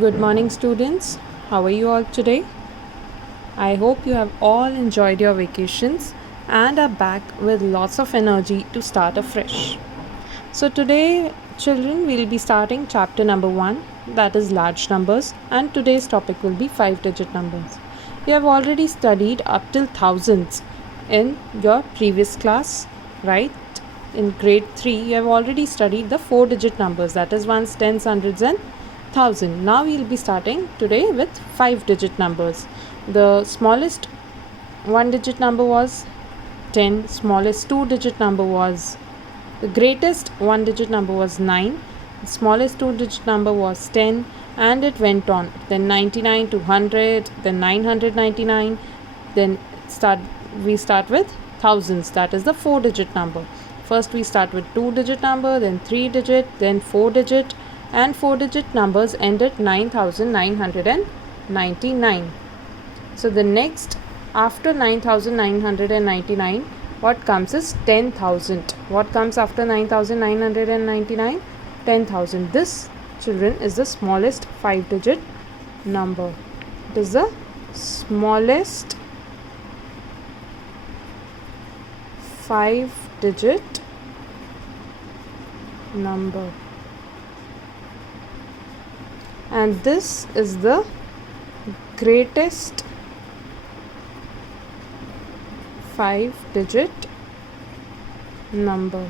Good morning, students. How are you all today? I hope you have all enjoyed your vacations and are back with lots of energy to start afresh. So, today, children, we'll be starting chapter number 1, that is large numbers, and today's topic will be 5-digit numbers. You have already studied up till thousands in your previous class, right? In grade 3, you have already studied the 4-digit numbers, that is ones, tens, hundreds, and 1000. Now we will be starting today with 5-digit numbers. The smallest 1-digit number was 10, smallest 2-digit number was, the greatest 1-digit number was 9, the smallest 2-digit number was 10, and it went on. Then 99 to 100, then 999, then we start with thousands, that is the 4-digit number. First we start with 2-digit number, then 3-digit, then 4-digit, and 4-digit numbers end at 9999. So the next after 9999, what comes is 10,000. What comes after 9999? 10,000. This, children, is the smallest 5-digit number. It is the smallest 5-digit number. And this is the greatest 5-digit number.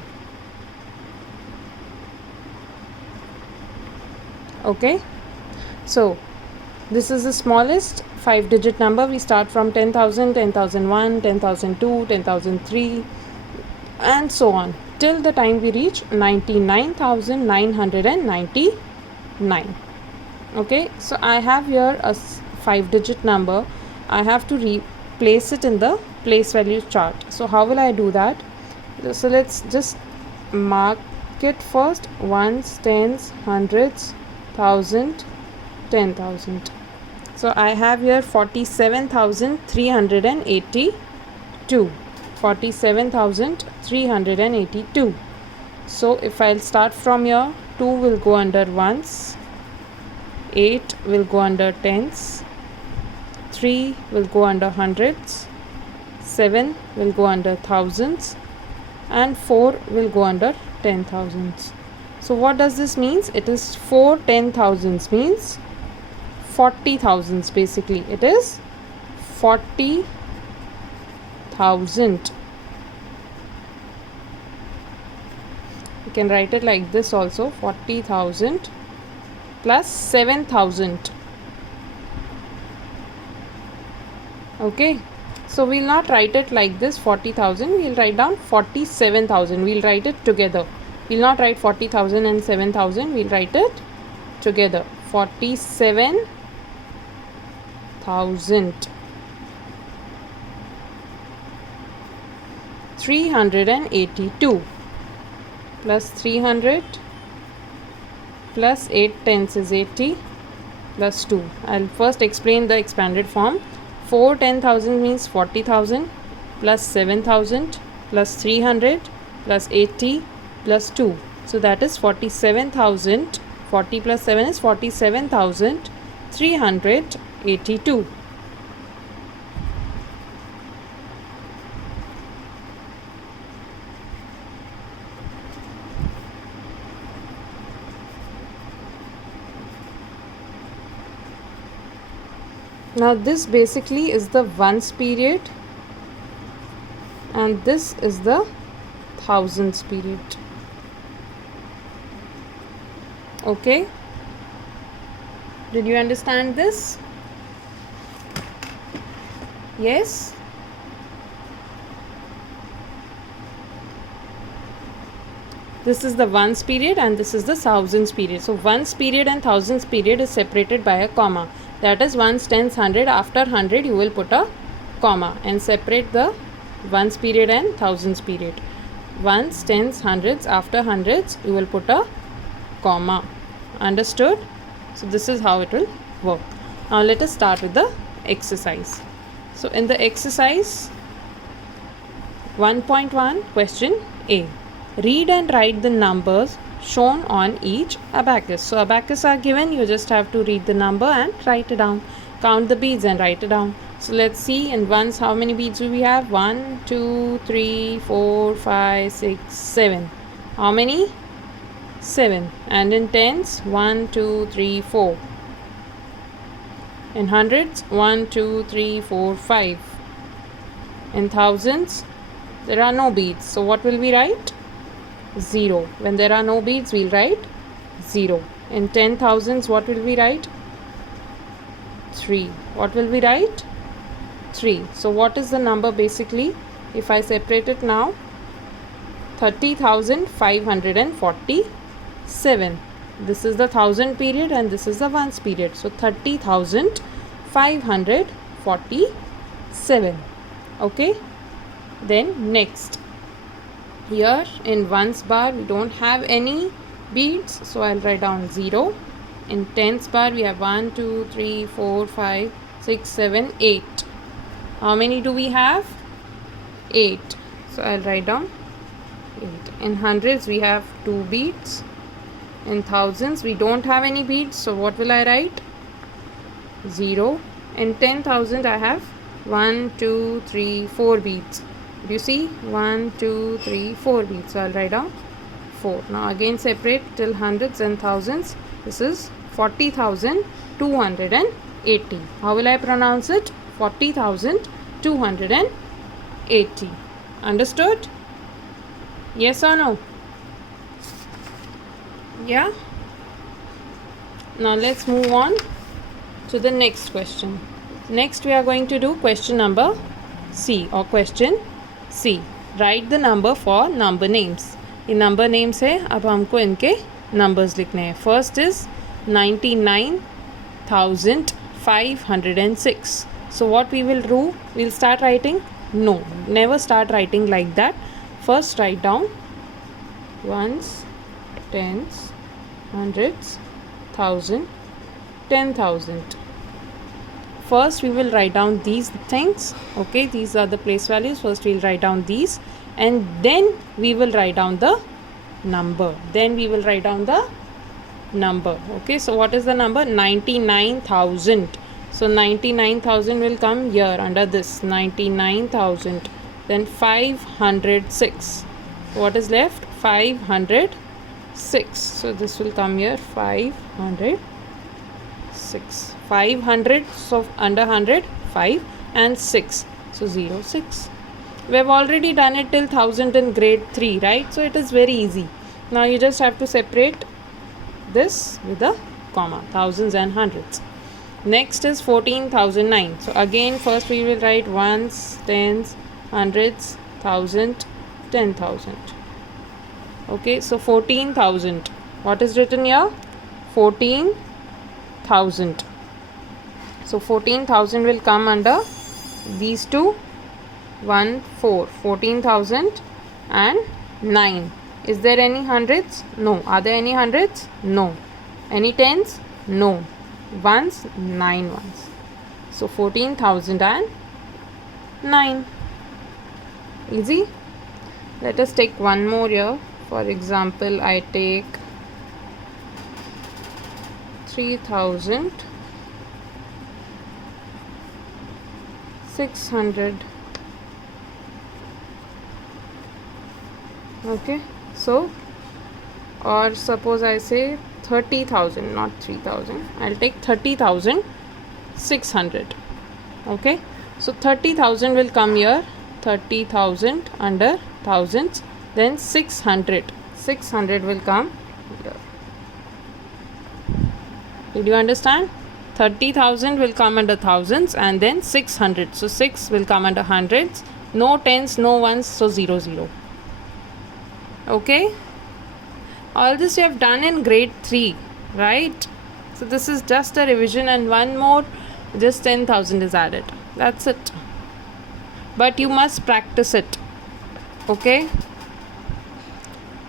Okay, so this is the smallest 5-digit number. We start from 10,000, 10,001, 10,002, 10,003, and so on till the time we reach 99,999. Okay, so I have here a 5-digit number. I have to replace it in the place value chart. So how will I do that? So let's just mark it first: ones, tens, hundreds, thousand, 10,000. So I have here 47,382. 47,382. So if I'll start from here, 2 will go under ones, 8 will go under tens, 3 will go under hundreds, 7 will go under thousands, and 4 will go under 10,000s. So what does this means? It is 4 10,000s means 40,000s. Basically it is 40,000. You can write it like this also: 40,000 plus 7,000. Okay, so we'll not write it like this 40,000, we'll write down 47,000. We'll write it together. We'll not write 40,000 and 7,000, we'll write it together: 47,382 plus 300 plus 8 tenths is 80 plus 2. I'll first explain the expanded form. 4 10,000 means 40,000 plus 7,000 plus 300 plus 80 plus 2. So that is 47,000. 40 plus 7 is 47,382. Now this basically is the ones period and this is the thousands period. Okay, did you understand this? Yes? This is the ones period and this is the thousands period. So ones period and thousands period is separated by a comma. That is ones, tens, 100. After 100 you will put a comma and separate the ones period and thousands period. Ones, tens, hundreds. After hundreds you will put a comma. Understood? So this is how it will work. Now let us start with the exercise. So in the exercise 1.1, question A: read and write the numbers shown on each abacus. So abacus are given, you just have to read the number and write it down. Count the beads and write it down. So let's see, in ones how many beads do we have? 1, 2, 3, 4, 5, 6, 7. How many? 7. And in tens, 1, 2, 3, 4. In hundreds, 1, 2, 3, 4, 5. In thousands, there are no beads. So what will we write? 0. When there are no beads, we'll write 0. In 10,000s, what will we write? 3. What will we write? 3. So what is the number basically? If I separate it now, 30,547. This is the thousand period and this is the ones period. So 30,547. Okay. Then next, here in ones bar we don't have any beads, so I'll write down 0. In tens bar we have 1, 2, 3, 4, 5, 6, 7, 8. How many do we have? 8. So I'll write down 8. In hundreds we have 2 beads. In thousands we don't have any beads, so what will I write? 0. In 10,000 I have 1, 2, 3, 4 beads. Do you see? 1, 2, 3, 4 beads. So I'll write down 4. Now again separate till hundreds and thousands. This is 40,280. How will I pronounce it? 40,280. Understood? Yes or no? Yeah? Now let's move on to the next question. Next we are going to do question number C or question C. Write the number for number names. ये number names है, अब हमको इनके numbers लिखने हैं. First is 99,506. So what we will do? We'll start writing? No, never start writing like that. First write down ones, tens, hundreds, thousand, 10,000. First we will write down these things. Okay, these are the place values. First we'll write down these and then we will write down the number. Okay, so what is the number? 99,000. So 99,000 will come here under this 99,000. Then 506. What is left? 506. So this will come here 506. 500, so under 100, 5 and 6. So 0, 6. We have already done it till 1000 in grade 3, right? So it is very easy. Now you just have to separate this with a comma, thousands and hundreds. Next is 14,009. So again first we will write ones, tens, hundreds, thousand, 10,000. Okay, so 14,000. What is written here? 14,000. So 14,000 will come under these two. 1, 4. 14,000 and 9. Is there any hundreds? No. Are there any hundreds? No. Any tens? No. Ones? 9 ones. So 14,009. Easy. Let us take one more here. For example, I take 3,600. Okay, so or suppose I say 30,000, not 3,000. I'll take 30,600. Okay, so 30,000 will come here. 30,000 under thousands. Then 600. 600 will come here. Did you understand? 30,000 will come under thousands and then 600. So 6 will come under hundreds. No tens, no ones, so 0, 0. Okay, all this you have done in grade 3, right? So this is just a revision and one more, just 10,000 is added. That's it. But you must practice it. Okay,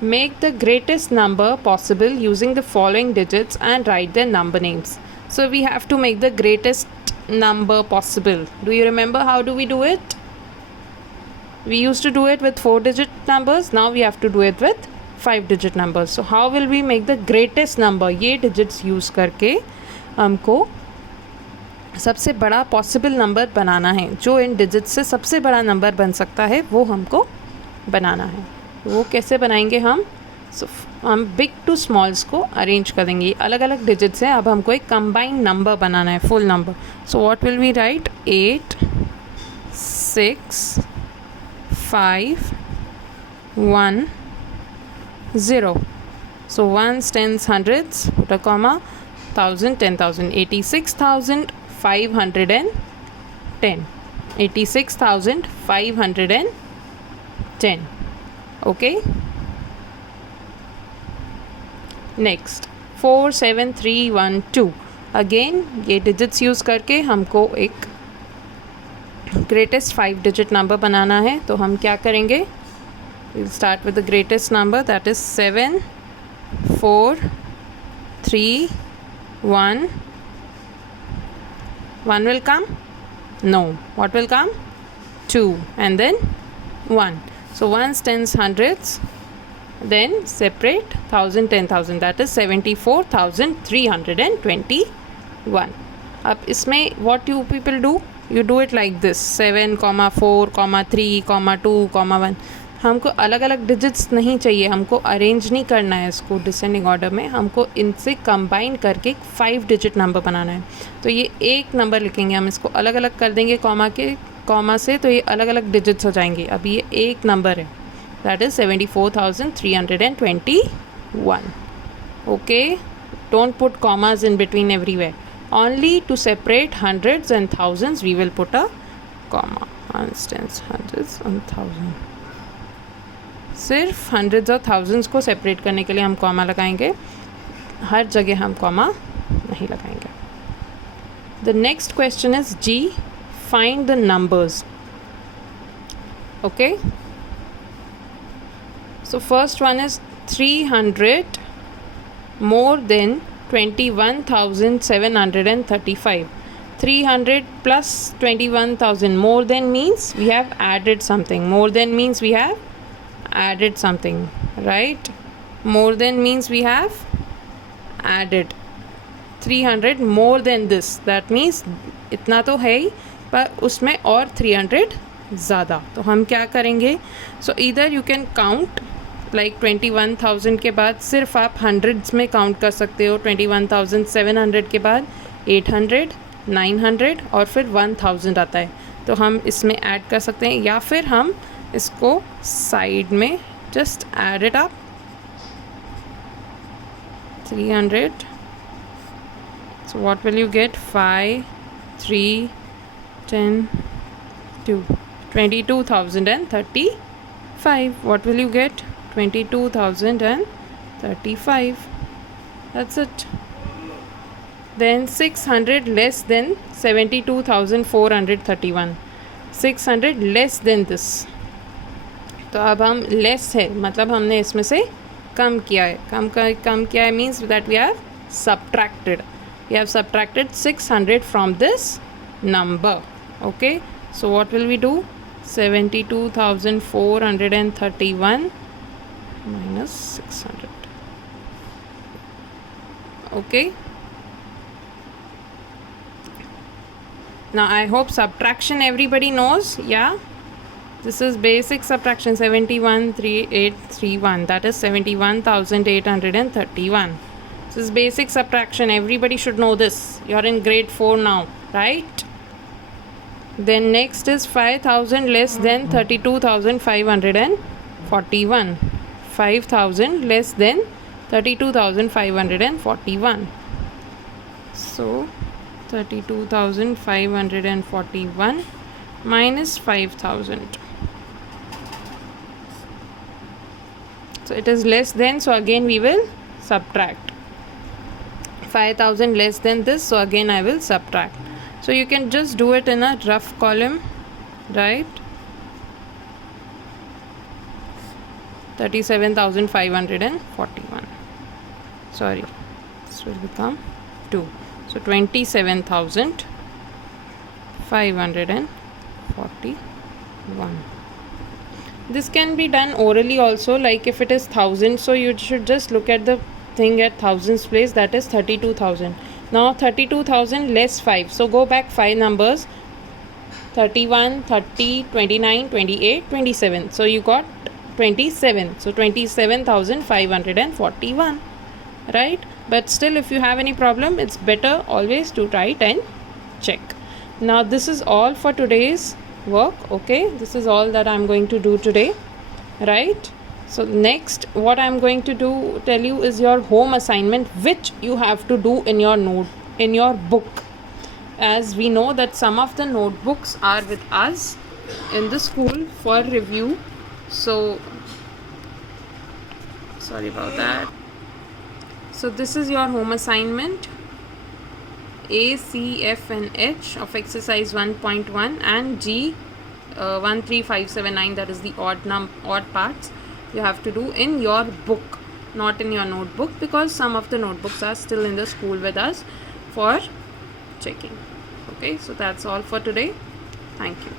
make the greatest number possible using the following digits and write their number names. So we have to make the greatest number possible. Do you remember how do we do it? We used to do it with 4-digit numbers. Now we have to do it with 5 digit numbers. So how will we make the greatest number? ये digits use करके हमको सबसे बड़ा possible number बनाना है. जो इन digits से सबसे बड़ा नंबर बन सकता है वो हमको बनाना है. वो कैसे बनाएंगे हम? हम बिग टू स्मॉल्स को अरेंज कर देंगे. अलग अलग डिजिट्स हैं. अब हमको एक कंबाइंड नंबर बनाना है, full number. So what will we write? 8 6 5 1 0. So ones, tens, hundreds, put a comma, 1000, 10,000, 86,510, 86,510. Okay. Next 4 7 3 1 2. Again ये डिजिट्स यूज़ करके हमको एक ग्रेटेस्ट 5 डिजिट नंबर बनाना है. तो हम क्या करेंगे? Will start with the greatest number, that is 7 4 3 1. 1 will come? No. What will come? 2 and then 1. So ones, tens, hundreds, then separate 1000, 10,000, that is 74,321. अब इसमें what you people do? You do it like this: 7, 4, 3, 2, 1. हमको अलग अलग digits नहीं चाहिए. हमको arrange नहीं करना है इसको डिसेंडिंग ऑर्डर में. हमको इनसे कंबाइन करके 5 डिजिट नंबर बनाना है. तो ये एक नंबर लिखेंगे, हम इसको अलग अलग कर देंगे कॉमा से, तो ये अलग अलग डिजिट्स हो जाएंगे. अभी ये एक नंबर है, that is 74,321. okay, don't put commas in between everywhere. Only to separate hundreds and thousands we will put a comma. Hundreds, and thousands. सिर्फ हंड्रेड्स और थाउजेंड्स को सेपरेट करने के लिए हम कॉमा लगाएंगे. हर जगह हम कॉमा नहीं लगाएंगे. The next question is G, find the numbers. Okay, so first one is 300 more than 21,735. 300 plus 21,000. More than means we have added something. More than means we have added something, right? More than means we have added 300 more than this. That means इतना तो है ही, पर उसमें और 300 ज़्यादा. तो हम क्या करेंगे? सो इधर यू कैन काउंट लाइक 21,000 के बाद सिर्फ आप हंड्रेड्स में काउंट कर सकते हो. 21,700 के बाद 800, 900 और फिर 1000 आता है. तो हम इसमें ऐड कर सकते हैं, या फिर हम इसको साइड में just add it up. 300. So what will you get? 5, 3, 10, 2. 22,035. What will you get? 22,035. That's it. Then 600 less than 72,431. 600 less than this. तो अब हम लेस है मतलब हमने इसमें से कम किया है. कम किया है means that we have subtracted. We have subtracted 600 from this number. Okay, so what will we do? 72,431 minus 600. Okay, now I hope subtraction everybody knows. Yeah, this is basic subtraction. 71,3831, that is 71,831. This is basic subtraction. Everybody should know this. You're in grade 4 now, right? Then next is 5,000 less than 32,541. 5,000 less than 32,541. So 32,541 minus 5,000. So it is less than, so again we will subtract. 5,000 less than this, so again I will subtract. So you can just do it in a rough column, right? 37,541. Sorry, this will become 2. So 27,541. This can be done orally also, like if it is 1000, so you should just look at the thing at thousands place, that is 32,000. Now 32,000 less 5, so go back 5 numbers, 31, 30, 29, 28, 27. So you got 27. So 27,541, right? But still, if you have any problem, it's better always to write and check. Now this is all for today's work. Okay, this is all that I'm going to do today, right? So next, what I'm going to do tell you is your home assignment, which you have to do in your book, as we know that some of the notebooks are with us in the school for review. So sorry about that. So this is your home assignment, A, C, F and H of exercise 1.1, and G 1, 3, 5, 7, 9, that is the odd parts you have to do in your book, not in your notebook, because some of the notebooks are still in the school with us for checking. Okay, so that's all for today. Thank you.